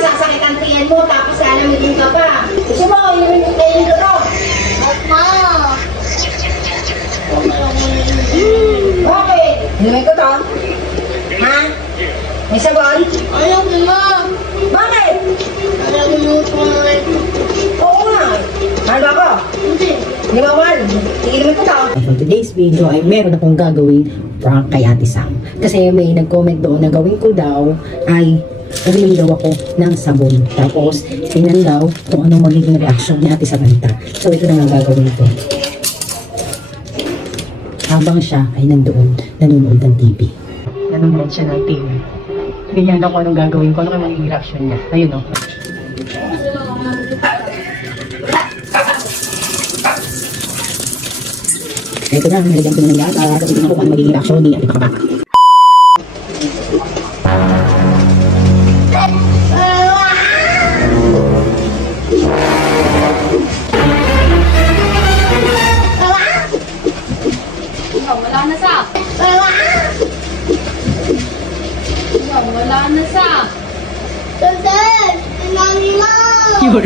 masasakit ang tiyan mo, tapos lalamigin ka pa. Gusto mo, inumin ko kayo yung duro. Ma! Bakit? Inumin ko to? Ha? May sabon? Ayaw ko, ma. Bakit? Ayaw ko mo po. Oo nga. Ano ako? Hindi. Di ba, Juan? Inumin ko to. For today's video ay meron akong gagawin prank kay Ate Sam. Kasi may nag-comment doon na gawin ko daw ay uminom daw ako ng sabon. Tapos, tingnan daw kung anong magiging reaction ni Ate Samantha. So, ito na nga gagawin ko. Habang siya ay nandoon, nanonood ng TV. Nanonood siya ng TV. Ganyan ako anong gagawin ko. Ano kayo magiging reaction niya? Ayun o. Ito na, nilagyan ko na ng yata. Kasi tingnan ko kung ano magiging reaction ni Ate Kakabata. Wala na sa. Wala na sa. Today, mami mo. Yun.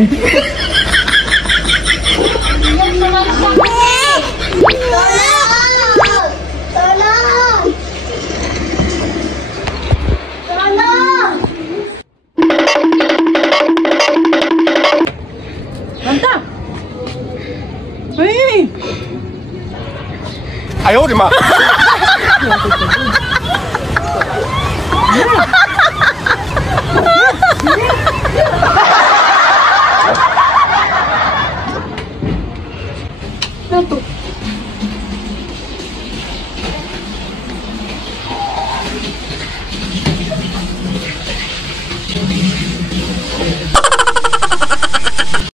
Wala na sa. Manta! Ay! 哎呦我的妈！